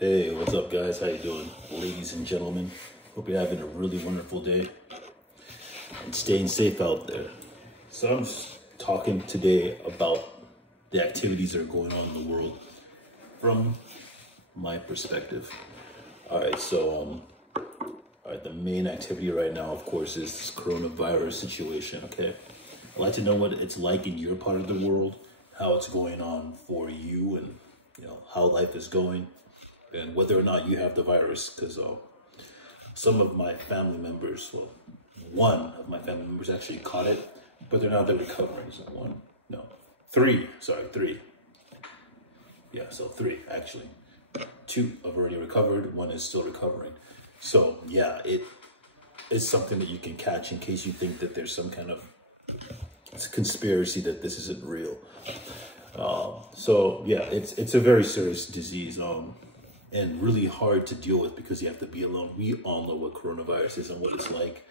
Hey, what's up, guys? How you doing, ladies and gentlemen? Hope you're having a really wonderful day and staying safe out there. So I'm just talking today about the activities that are going on in the world from my perspective. All right, the main activity right now, of course, is this coronavirus situation. Okay, I'd like to know what it's like in your part of the world, how it's going on for you, and how life is going, and whether or not you have the virus. Because some of my family members, well, one of my family members actually caught it, but they're not recovering. So three. Yeah, so three actually. Two have already recovered. One is still recovering. So yeah, it is something that you can catch in case you think that there's some kind of conspiracy that this isn't real. So yeah, it's a very serious disease, and really hard to deal with because you have to be alone. We all know what coronavirus is and what it's like,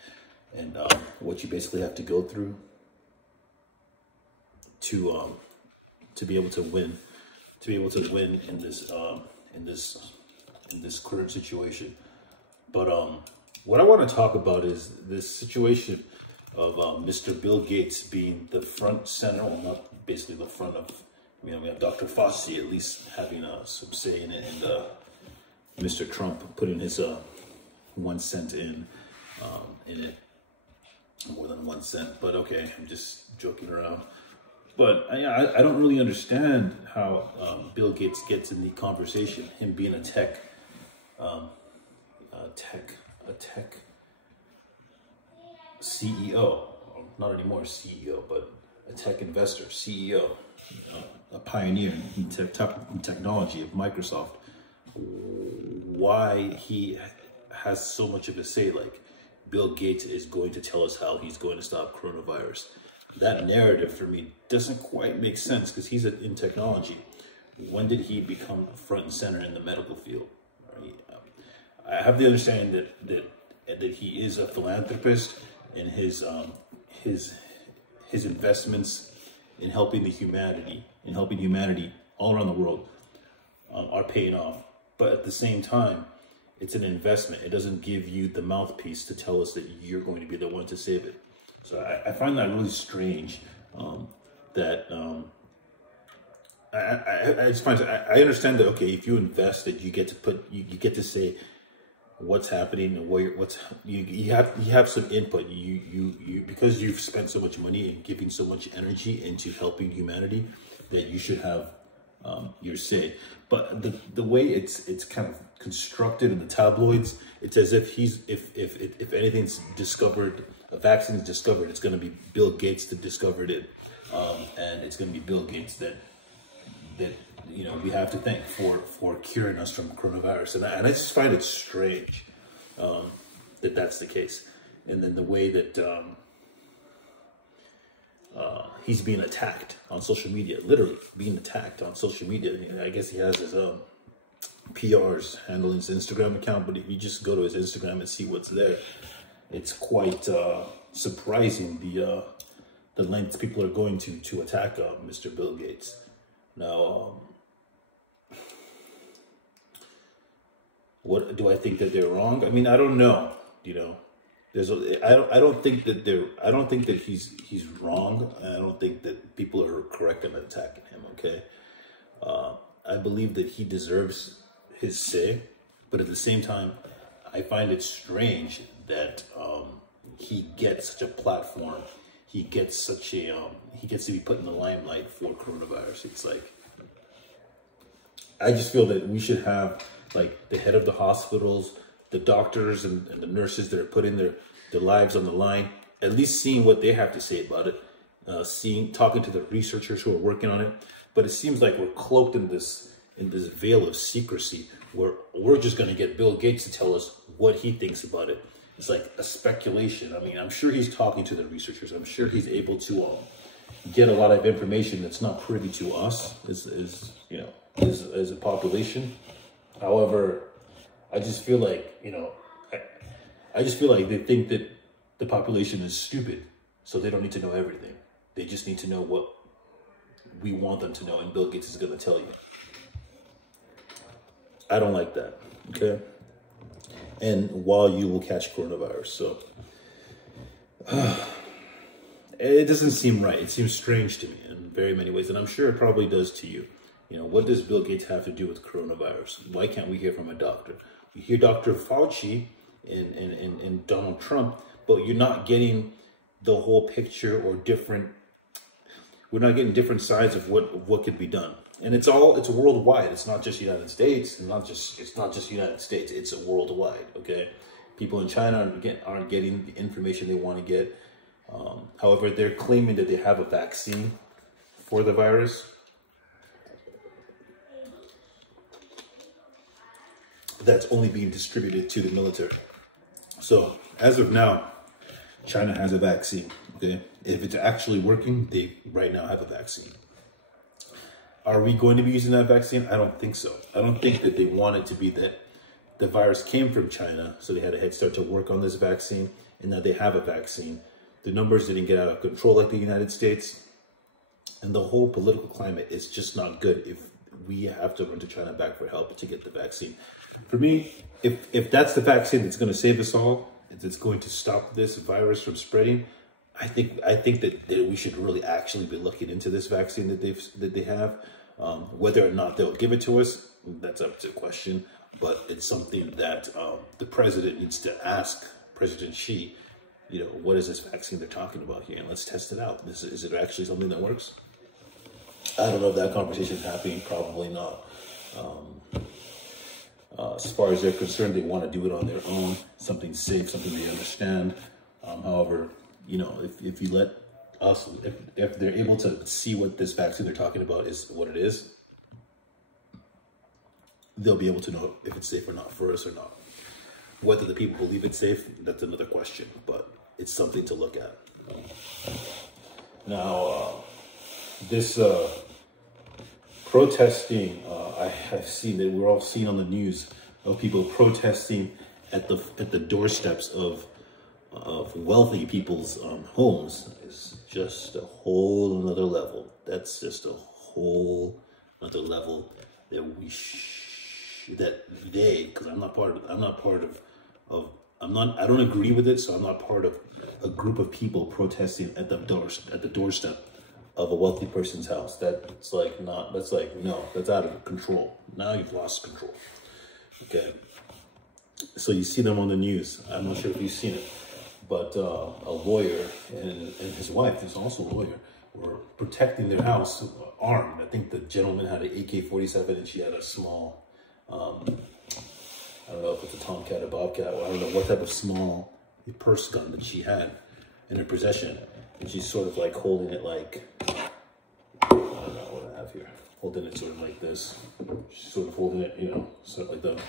and what you basically have to go through to be able to win, in this current situation. But what I want to talk about is this situation of Mr. Bill Gates being the front center, well, not basically the front of, we have Dr. Fauci at least having some say in it, and Mr. Trump putting his 1 cent in it, more than 1 cent. But okay, I'm just joking around. But I don't really understand how Bill Gates gets in the conversation. Him being a tech CEO, not anymore CEO, but a tech investor, CEO, a pioneer in technology of Microsoft. Why he has so much of a say? Like, Bill Gates is going to tell us how he's going to stop coronavirus. That narrative for me doesn't quite make sense because he's in technology. When did he become front and center in the medical field? I have the understanding that he is a philanthropist, and his investments in helping humanity all around the world are paying off. But at the same time, it's an investment. It doesn't give you the mouthpiece to tell us that you're going to be the one to save it. So I find that really strange. I just find I understand that, okay, if you invest, that you get to say what's happening and you have some input. You because you've spent so much money and giving so much energy into helping humanity, that you should have your say. But the way it's kind of constructed in the tabloids, it's as if if anything's discovered, a vaccine is discovered, it's going to be Bill Gates that discovered it, and it's going to be Bill Gates that we have to thank for curing us from coronavirus. And I just find it strange that that's the case. And then the way that he's being attacked on social media, literally being attacked on social media. I guess he has his PRs handling his Instagram account, but if you just go to his Instagram and see what's there, it's quite surprising the lengths people are going to attack Mr. Bill Gates. Now, what do I think that they're wrong? I mean, I don't know. I don't think that he's wrong. I don't think that people are correct in attacking him. Okay, I believe that he deserves his say, but at the same time, I find it strange that he gets such a platform. He gets he gets to be put in the limelight for coronavirus. It's like, I just feel that we should have, like, the head of the hospitals, the doctors and the nurses that are putting their lives on the line, at least seeing what they have to say about it, talking to the researchers who are working on it. But it seems like we're cloaked in this veil of secrecy, where we're just going to get Bill Gates to tell us what he thinks about it. It's like a speculation. I mean, I'm sure he's talking to the researchers. I'm sure he's able to get a lot of information that's not privy to us as a population. However, I just feel like, I just feel like they think that the population is stupid, so they don't need to know everything. They just need to know what we want them to know, and Bill Gates is going to tell you. I don't like that. Okay. And while you will catch coronavirus. So it doesn't seem right. It seems strange to me in very many ways. And I'm sure it probably does to you. You know, what does Bill Gates have to do with coronavirus? Why can't we hear from a doctor? You hear Dr. Fauci and Donald Trump, but you're not getting the whole picture or we're not getting different sides of what could be done. And it's worldwide. It's not just United States. It's not just United States. It's worldwide. Okay, people in China aren't getting the information they want to get. However, they're claiming that they have a vaccine for the virus. That's only being distributed to the military. So as of now, China has a vaccine. Okay, if it's actually working, they right now have a vaccine. Are we going to be using that vaccine? I don't think so. I don't think that they want it to be that the virus came from China, so they had a head start to work on this vaccine, and now they have a vaccine. The numbers didn't get out of control like the United States, and the whole political climate is just not good if we have to run to China back for help to get the vaccine. For me, if that's the vaccine that's going to save us all, if it's going to stop this virus from spreading, I think that we should really actually be looking into this vaccine that they have. Whether or not they'll give it to us, that's up to question. But it's something that the president needs to ask President Xi. You know, what is this vaccine they're talking about here? And let's test it out. Is it actually something that works? I don't know if that conversation is happening. Probably not. As far as they're concerned, they want to do it on their own, something safe, something they understand. However, you know, if you let us, if they're able to see what this vaccine they're talking about is, what it is, they'll be able to know if it's safe or not for us or not. Whether the people believe it's safe, that's another question, but it's something to look at. Now, this protesting, I have seen that we're all seeing on the news of people protesting at the doorsteps of wealthy people's homes. Is just a whole another level. That's just a whole another level that because I don't agree with it, so I'm not part of a group of people protesting at the doorstep of a wealthy person's house. That's like, no, that's out of control. Now you've lost control. Okay. So you see them on the news. I'm not sure if you've seen it, but a lawyer and his wife, who's also a lawyer, were protecting their house armed. I think the gentleman had an AK-47 and she had a small, I don't know if it's a Tomcat or Bobcat, or I don't know what type of small purse gun that she had in her possession. And she's sort of like holding it like, I don't know what I have here. Holding it sort of like this. She's sort of holding it, you know, sort of like that.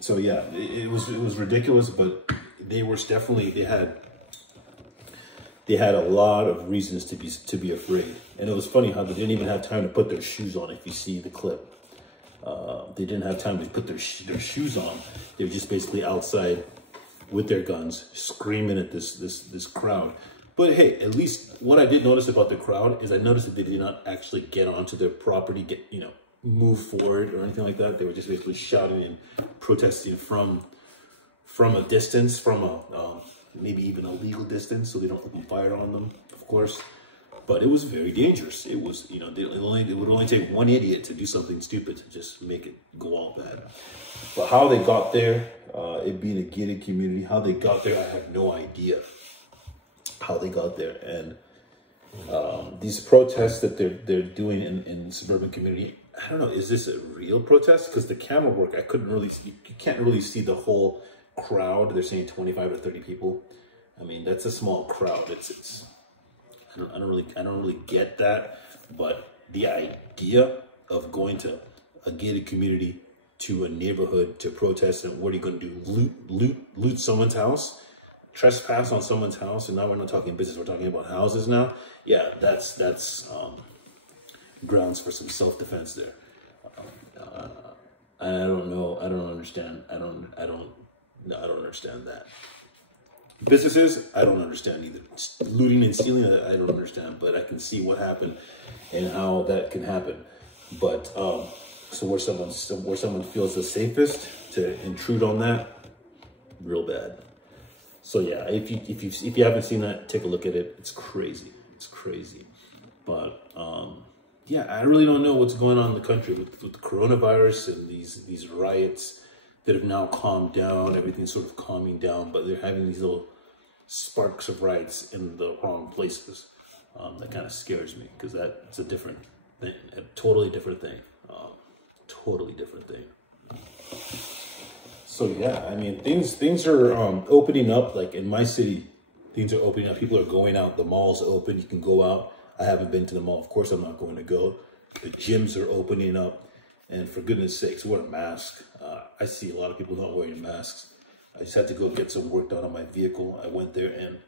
So yeah, it was ridiculous, but they were definitely, they had a lot of reasons to be afraid. And it was funny how they didn't even have time to put their shoes on. If you see the clip, they didn't have time to put their shoes on. They were just basically outside with their guns, screaming at this crowd. But hey, at least what I did notice about the crowd is I noticed that they did not actually get onto their property, move forward or anything like that. They were just basically shouting and protesting from a distance, from a maybe even a legal distance, so they don't open fire on them, of course. But it was very dangerous. It was, it would only take one idiot to do something stupid to just make it go all bad. But how they got there, it being a gated community, how they got there, I have no idea how they got there. And these protests that they're doing in the suburban community, I don't know, is this a real protest? Because the camera work, I couldn't really see, you can't really see the whole crowd. They're saying 25 to 30 people. I mean, that's a small crowd. I don't really get that. But the idea of going to a gated community, to a neighborhood to protest, and what are you going to do? Loot someone's house? Trespass on someone's house? And now we're not talking business, we're talking about houses now. Yeah, that's grounds for some self-defense there. I don't know. I don't understand. I don't understand that. Businesses, I don't understand either. Looting and stealing, I don't understand. But I can see what happened and how that can happen. But So where someone feels the safest to intrude on that, real bad. So yeah, if you haven't seen that, take a look at it. It's crazy. It's crazy. But yeah, I really don't know what's going on in the country with the coronavirus and these riots that have now calmed down. Everything's sort of calming down, but they're having these little sparks of riots in the wrong places. That kind of scares me, because that's a different thing, a totally different thing. Totally different thing. So yeah, I mean, things are opening up. Like in my city, things are opening up. People are going out. The mall's open. You can go out. I haven't been to the mall. Of course, I'm not going to go. The gyms are opening up. And for goodness sakes, wear a mask. I see a lot of people not wearing masks. I just had to go get some work done on my vehicle. I went there, and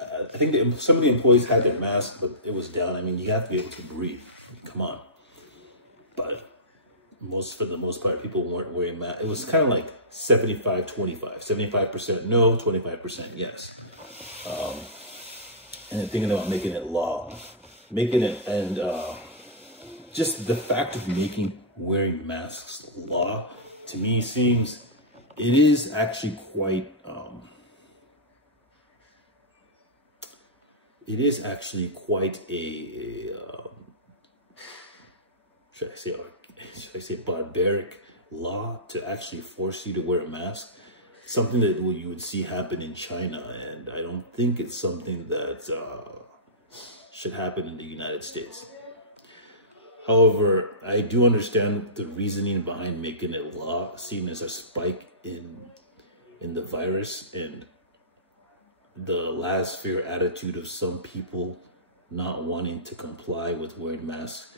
I think some of the employees had their masks, but it was down. I mean, you have to be able to breathe. I mean, come on. But for the most part, people weren't wearing masks. It was kind of like 75-25. 75% no, 25% yes. And thinking about making it law. Making it, and just the fact of making wearing masks law, to me seems, it is actually quite, should I say barbaric law to actually force you to wear a mask. Something that you would see happen in China, and I don't think it's something that should happen in the United States. However, I do understand the reasoning behind making it law, seeing as a spike in the virus and the laissez-faire attitude of some people not wanting to comply with wearing masks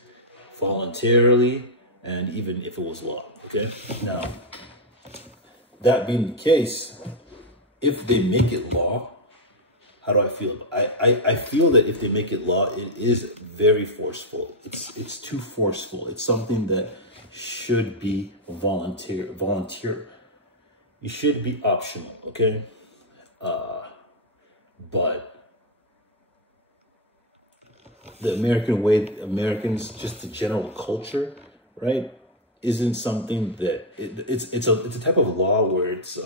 voluntarily, and even if it was law. Okay, now that being the case, if they make it law, how do I feel? I feel that if they make it law, it is very forceful. It's too forceful. It's something that should be volunteer. It should be optional, okay? But the American way, Americans, just the general culture, right, isn't something that it's a type of law where it's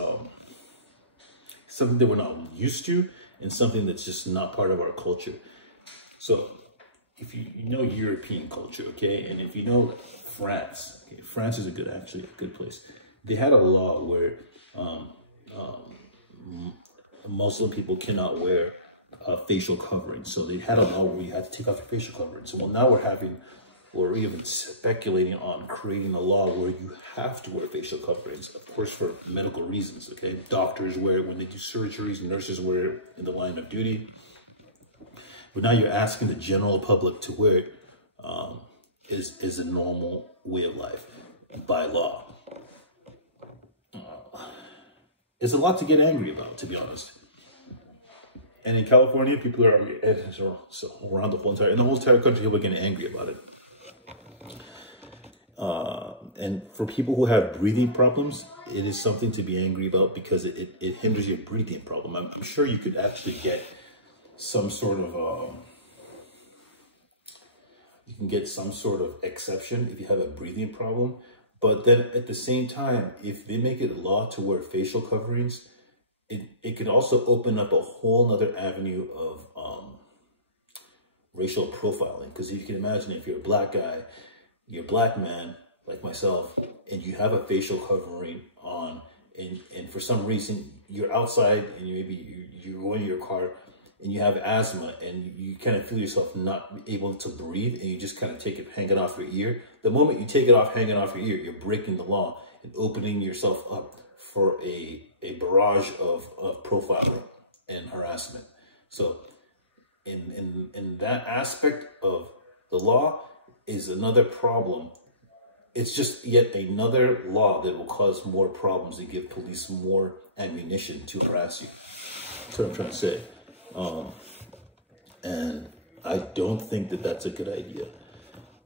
something that we're not used to, and something that's just not part of our culture. So if you know European culture, okay, and if you know France, okay, France is actually a good place. They had a law where Muslim people cannot wear facial coverings. So they had a law where you had to take off your facial covering. So well, now we're even speculating on creating a law where you have to wear facial coverings, of course, for medical reasons, okay? Doctors wear it when they do surgeries, nurses wear it in the line of duty. But now you're asking the general public to wear it is a normal way of life by law. It's a lot to get angry about, to be honest. And in California, people are so around the whole entire country, people are getting angry about it. And for people who have breathing problems, it is something to be angry about, because it hinders your breathing problem. I'm sure you could actually get some sort of, you can get some sort of exception if you have a breathing problem. But then at the same time, if they make it law to wear facial coverings, it could also open up a whole nother avenue of racial profiling. Because if you can imagine, if you're a black guy, you're a black man like myself, and you have a facial covering on, and for some reason you're outside and you're going to your car and you have asthma, and you kind of feel yourself not able to breathe, and you just kind of take it hanging off your ear. The moment you take it off hanging off your ear, you're breaking the law and opening yourself up for a barrage of profiling and harassment. So in that aspect of the law is another problem. It's just yet another law that will cause more problems and give police more ammunition to harass you. That's what I'm trying to say. And I don't think that that's a good idea,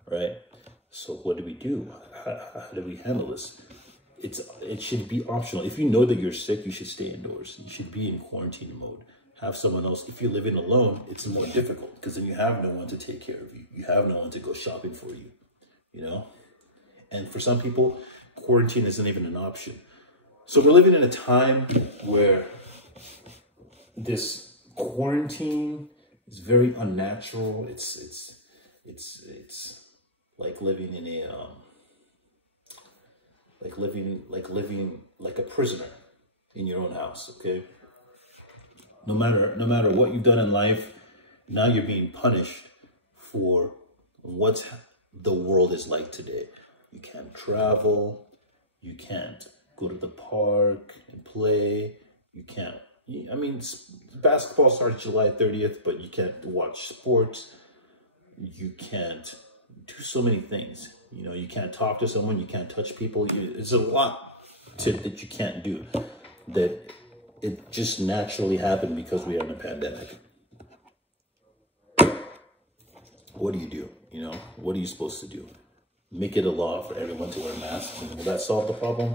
right? So what do we do? How do we handle this? It should be optional. If you know that you're sick, you should stay indoors. You should be in quarantine mode. Have someone else. If you're living alone, it's more difficult, because then you have no one to take care of you. You have no one to go shopping for you, you know? And for some people, quarantine isn't even an option. So we're living in a time where this quarantine is very unnatural. It's like living in a living like a prisoner in your own house. Okay. No matter what you've done in life, now you're being punished for what the world is like today. You can't travel. You can't go to the park and play. You can't. I mean, basketball starts July 30th, but you can't watch sports. You can't do so many things. You know, you can't talk to someone. You can't touch people. It's a lot that you can't do. That it just naturally happened because we are in a pandemic. What do? You know, what are you supposed to do? Make it a law for everyone to wear masks? And will that solve the problem?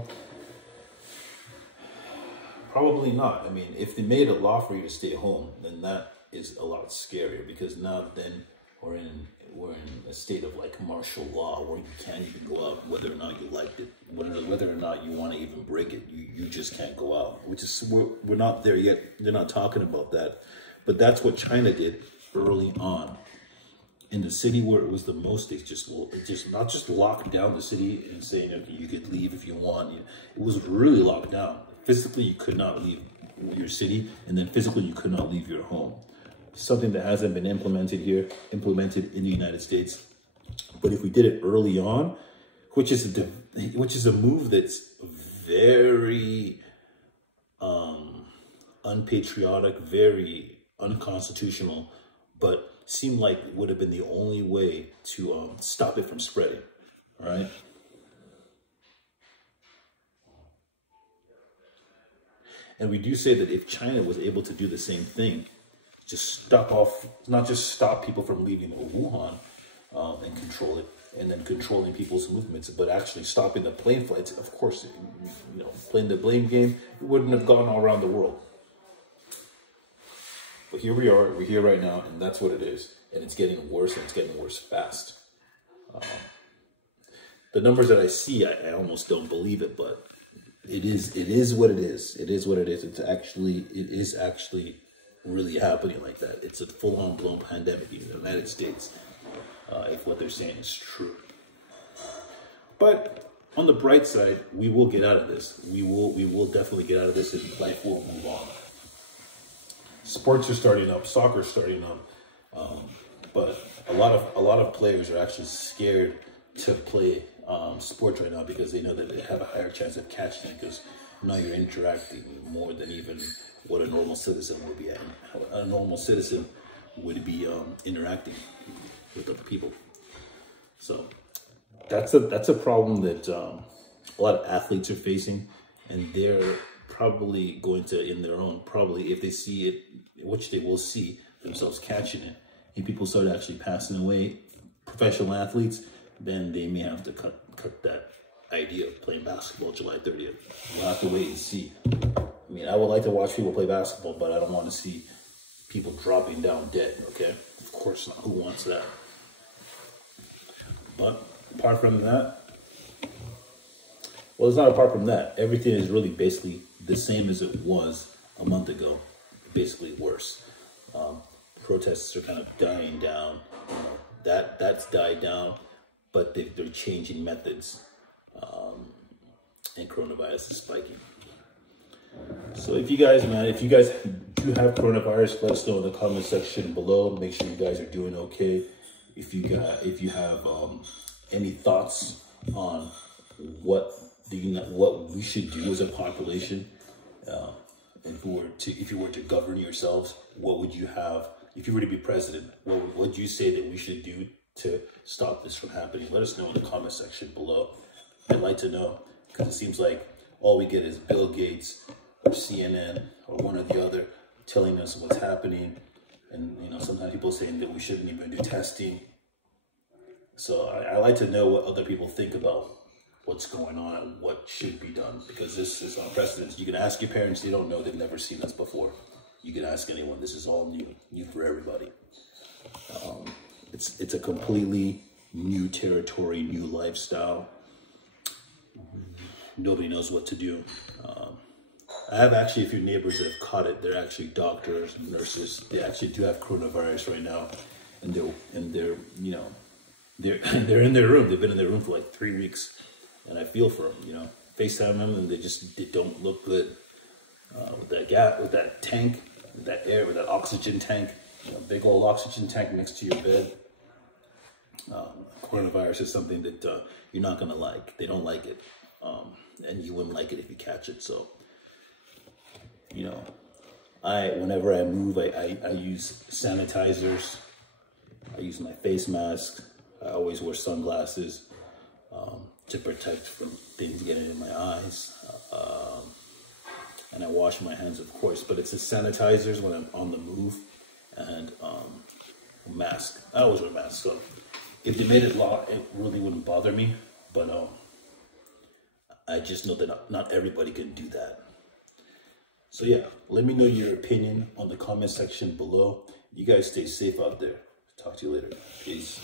Probably not. I mean, if they made a law for you to stay home, then that is a lot scarier, because now then we're in a state of like martial law where you can't even go out, whether or not you liked it, whether or not you want to even break it. You just can't go out. We're not there yet. They're not talking about that, but that's what China did early on. In the city where it was the most, they just not just locked down the city and saying, okay, you could leave if you want. It was really locked down. Physically, you could not leave your city, and then physically, you could not leave your home. Something that hasn't been implemented in the United States. But if we did it early on, which is a move that's very unpatriotic, very unconstitutional, but seemed like would have been the only way to stop it from spreading, right? And we do say that if China was able to do the same thing, not just stop people from leaving Wuhan and control it, and then controlling people's movements, but actually stopping the plane flights, of course, you know, playing the blame game, it wouldn't have gone all around the world. But here we are, we're here right now, and that's what it is. And it's getting worse, and it's getting worse fast. The numbers that I see, I almost don't believe it, but it is what it is. It is what it is. It is actually really happening like that. It's a full-on blown pandemic in the United States, if what they're saying is true. But on the bright side, we will get out of this. We will definitely get out of this, and life will move on. Sports are starting up, soccer's starting up, but a lot of players are actually scared to play sports right now because they know that they have a higher chance of catching it, because now you're interacting more than even what a normal citizen would be. A normal citizen would be interacting with other people. So that's a problem that a lot of athletes are facing, and they're probably going to, in their own, probably if they see it, which they will see themselves catching it, and people start actually passing away, professional athletes, then they may have to cut that idea of playing basketball July 30th. We'll have to wait and see. I mean, I would like to watch people play basketball, but I don't want to see people dropping down dead, okay? Of course not. Who wants that? But apart from that, well, it's not apart from that. Everything is really basically the same as it was a month ago, basically worse. Protests are kind of dying down. That's died down, but they're changing methods, and coronavirus is spiking. So if you guys do have coronavirus, let us know in the comment section below. Make sure you guys are doing okay. If you have any thoughts on what we should do as a population, if you were to govern yourselves, what would you have? If you were to be president, what would you say that we should do to stop this from happening? Let us know in the comment section below. I'd like to know, because it seems like all we get is Bill Gates or CNN or one or the other telling us what's happening, and sometimes people saying that we shouldn't even do testing. So I like to know what other people think about what's going on and what should be done, because this is unprecedented. You can ask your parents; they don't know; they've never seen this before. You can ask anyone. This is all new for everybody. It's a completely new territory, new lifestyle. nobody knows what to do. I have actually a few neighbors that have caught it. They're actually doctors, nurses. They actually do have coronavirus right now, and they're you know, they're in their room. They've been in their room for like 3 weeks, and I feel for them. You know, FaceTime them, and they don't look good with that gap, with that tank, with that air, with that oxygen tank. You know, big old oxygen tank next to your bed. Coronavirus is something that you're not gonna like. They don't like it, and you wouldn't like it if you catch it. So, you know, whenever I move, I use sanitizers. I use my face mask. I always wear sunglasses to protect from things getting in my eyes. And I wash my hands, of course, but it's the sanitizers when I'm on the move, and mask. I always wear masks, so if they made it law, it really wouldn't bother me. But I just know that not everybody can do that. So yeah, let me know your opinion on the comment section below. You guys stay safe out there. Talk to you later. Peace.